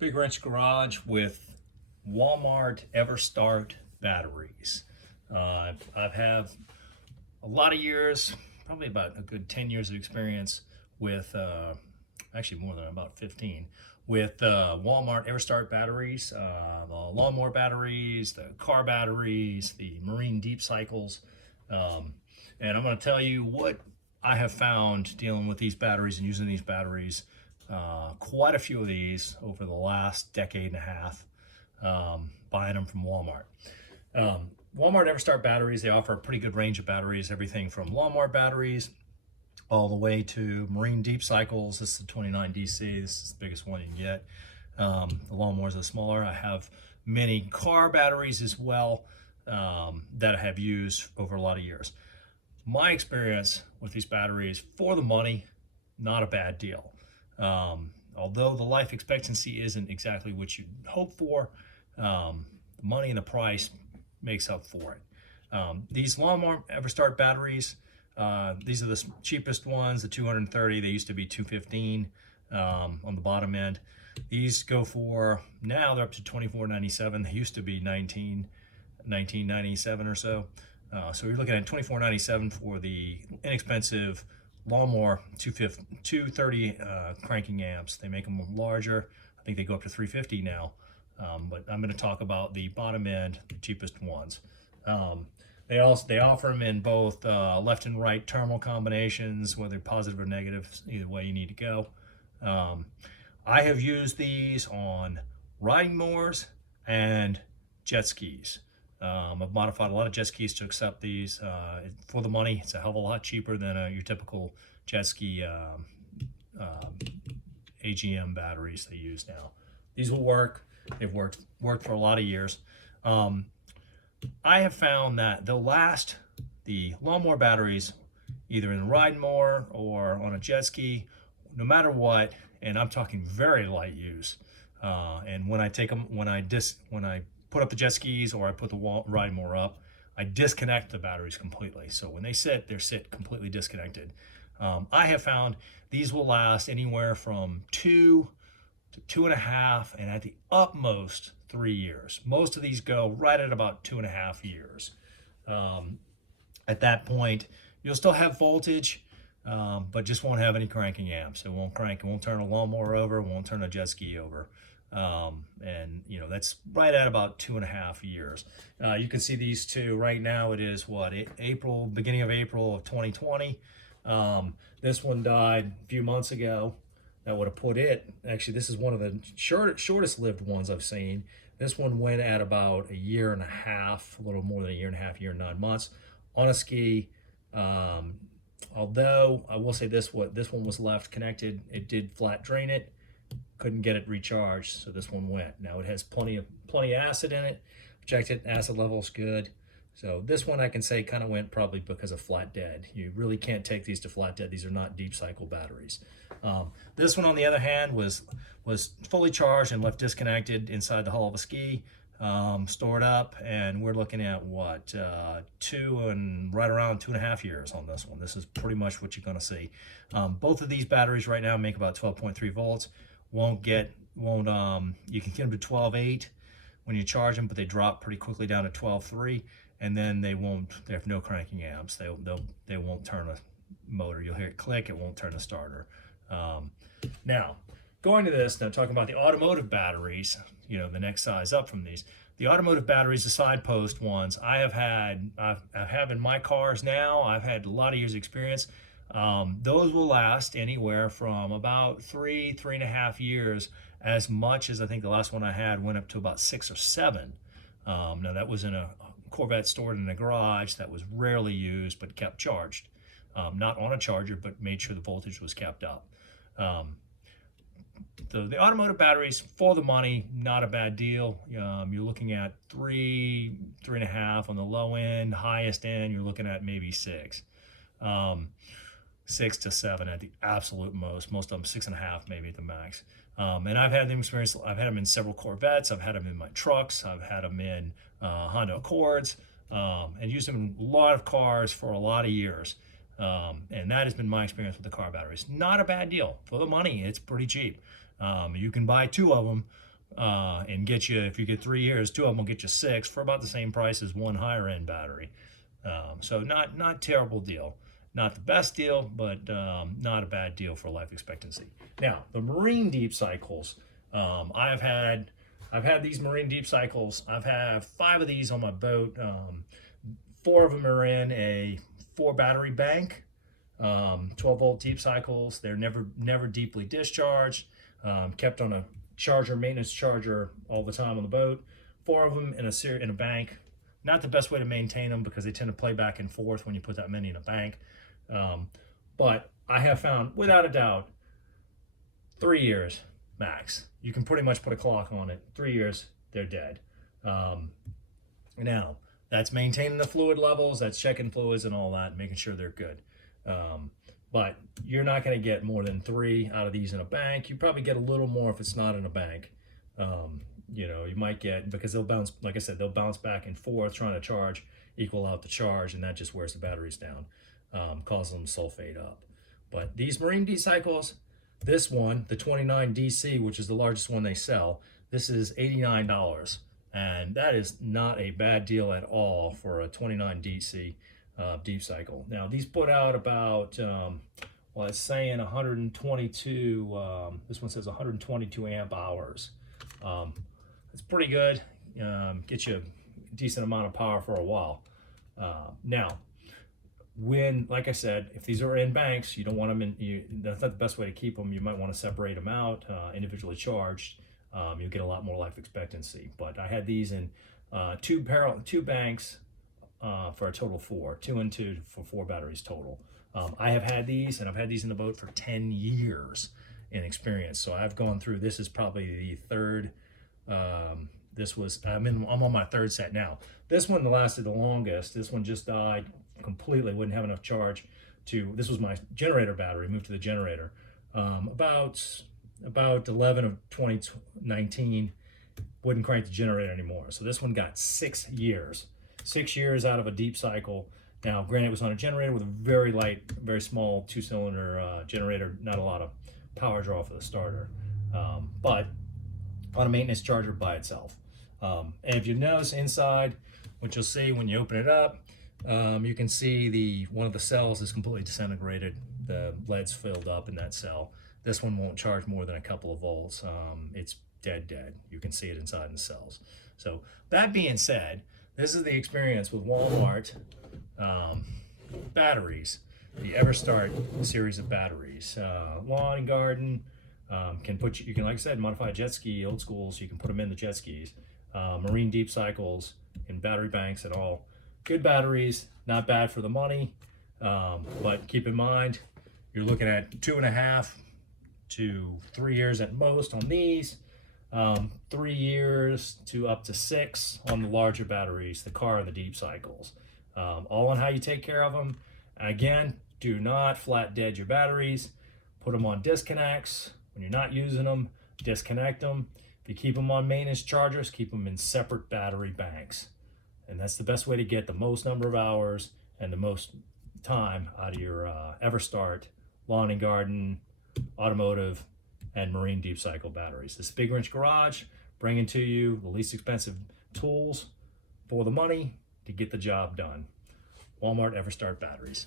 Big Wrench Garage with Walmart EverStart batteries. I've had a lot of years, probably about a good 10 years of experience with, actually more than about 15, with Walmart EverStart batteries, the Lawnmower batteries, the car batteries, the marine deep cycles. And I'm going to tell you what I have found dealing with these batteries and using these batteries. Quite a few of these over the last decade and a half, buying them from Walmart. Walmart EverStart batteries, they offer a pretty good range of batteries, everything from lawnmower batteries all the way to marine deep cycles. This is the 29 DC. This is the biggest one you can get. The lawnmowers are smaller. I have many car batteries as well, that I have used over a lot of years. My experience with these batteries, for the money, not a bad deal. Although the life expectancy isn't exactly what you'd hope for, the money and the price makes up for it. These Lawnmower EverStart batteries, these are the cheapest ones, the 230. They used to be 215 on the bottom end. These go for, now they're up to $24.97. They used to be $19.97 or so. So you're looking at $24.97 for the inexpensive Lawnmower 230 cranking amps. They make them larger. I think they go up to 350 now. But I'm going to talk about the bottom end, the cheapest ones. They offer them in both left and right terminal combinations, whether positive or negative, either way you need to go. I have used these on riding mowers and jet skis. I've modified a lot of jet skis to accept these. For the money, it's a hell of a lot cheaper than your typical jet ski AGM batteries they use now. These will work. They've worked for a lot of years. I have found that they'll last, the lawnmower batteries, either in a riding mower or on a jet ski, no matter what, and I'm talking very light use. And when I take them, when I put up the jet skis or I put the riding mower up, I disconnect the batteries completely. So when they sit, they're completely disconnected. I have found these will last anywhere from 2 to 2.5, and at the utmost 3 years. Most of these go right at about 2.5 years. At that point, you'll still have voltage, but just won't have any cranking amps. It won't crank, it won't turn a lawnmower over, it won't turn a jet ski over. And you know, that's right at about 2.5 years. You can see these two right now. It is what, beginning of April of 2020. This one died a few months ago. That would have put it, actually this is one of the shortest lived ones I've seen. This one went at about 1.5 years, a little more than 1.5 years, 1.9 months on a ski. Although I will say this one was left connected. It did flat drain it, couldn't get it recharged, so this one went. Now it has plenty of acid in it. Checked it, acid level's good. So this one I can say kind of went probably because of flat dead. You really can't take these to flat dead. These are not deep cycle batteries. This one on the other hand was fully charged and left disconnected inside the hull of a ski, stored up, and we're looking at what, right around 2.5 years on this one. This is pretty much what you're going to see. Both of these batteries right now make about 12.3 volts. You can get them to 12.8 when you charge them, but they drop pretty quickly down to 12.3, and then they have no cranking amps. They won't turn a motor. You'll hear it click, it won't turn a starter. Now, going to this, now talking about the automotive batteries, you know, the next size up from these. The automotive batteries, the side post ones, I have in my cars now. I've had a lot of years experience. Those will last anywhere from about 3.5 years, as much as I think the last one I had went up to about 6 or 7. Now that was in a Corvette stored in a garage that was rarely used but kept charged. Not on a charger, but made sure the voltage was kept up. The automotive batteries, for the money, not a bad deal. You're looking at 3.5 on the low end. Highest end, you're looking at maybe 6. 6 to 7 at the absolute most. Most of them 6.5 maybe at the max. And I've had them experience. I've had them in several Corvettes. I've had them in my trucks. I've had them in Honda Accords, and used them in a lot of cars for a lot of years. And that has been my experience with the car batteries. Not a bad deal for the money. It's pretty cheap. You can buy 2 of them and get you, if you get 3 years, 2 of them will get you 6 for about the same price as one higher end battery. So not terrible deal. Not the best deal, but not a bad deal for life expectancy. Now, the marine deep cycles, I've had these marine deep cycles. I've had 5 of these on my boat. 4 of them are in a 4 battery bank, 12-volt deep cycles. They're never deeply discharged. Kept on a maintenance charger all the time on the boat. 4 of them in a bank. Not the best way to maintain them because they tend to play back and forth when you put that many in a bank. But I have found, without a doubt, 3 years max. You can pretty much put a clock on it. 3 years, they're dead. Now, that's maintaining the fluid levels, that's checking fluids and all that, and making sure they're good. But you're not going to get more than 3 out of these in a bank. You probably get a little more if it's not in a bank. You know, you might get, because they'll bounce, like I said, they'll bounce back and forth trying to charge, equal out the charge, and that just wears the batteries down, causes them to sulfate up. But these marine D cycles, this one, the 29 DC, which is the largest one they sell, this is $89. And that is not a bad deal at all for a 29 DC deep cycle. Now, these put out about, well, it's saying 122, this one says 122 amp hours. It's pretty good. Get you a decent amount of power for a while. Now, when, like I said, if these are in banks, you don't want them in, that's not the best way to keep them. You might want to separate them out, individually charged. You'll get a lot more life expectancy. But I had these in 2 banks for a total of 4, 2 and 2 for 4 batteries total. I have had these, and I've had these in the boat for 10 years in experience. So I've gone through, this is probably the 3rd, I'm on my 3rd set now. This one lasted the longest. This one just died completely, wouldn't have enough charge to, this was my generator battery, moved to the generator. About 11 of 2019, wouldn't crank the generator anymore. So this one got 6 years. 6 years out of a deep cycle. Now, granted, it was on a generator with a very light, very small 2-cylinder generator, not a lot of power draw for the starter, but on a maintenance charger by itself. And if you notice inside, what you'll see when you open it up, you can see one of the cells is completely disintegrated. The lead's filled up in that cell. This one won't charge more than a couple of volts. It's dead. You can see it inside the cells. So that being said, this is the experience with Walmart batteries, the EverStart series of batteries. Lawn and garden, you can, like I said, modify a jet ski, old school, so you can put them in the jet skis. Marine deep cycles in battery banks and all. Good batteries, not bad for the money, but keep in mind, you're looking at 2.5 to 3 years at most on these, 3 years to up to 6 on the larger batteries, the car and the deep cycles. All on how you take care of them. Again, do not flat dead your batteries. Put them on disconnects. When you're not using them, disconnect them. If you keep them on maintenance chargers, keep them in separate battery banks. And that's the best way to get the most number of hours and the most time out of your EverStart lawn and garden, automotive, and marine deep cycle batteries. This Big Wrench Garage, bringing to you the least expensive tools for the money to get the job done. Walmart EverStart Batteries.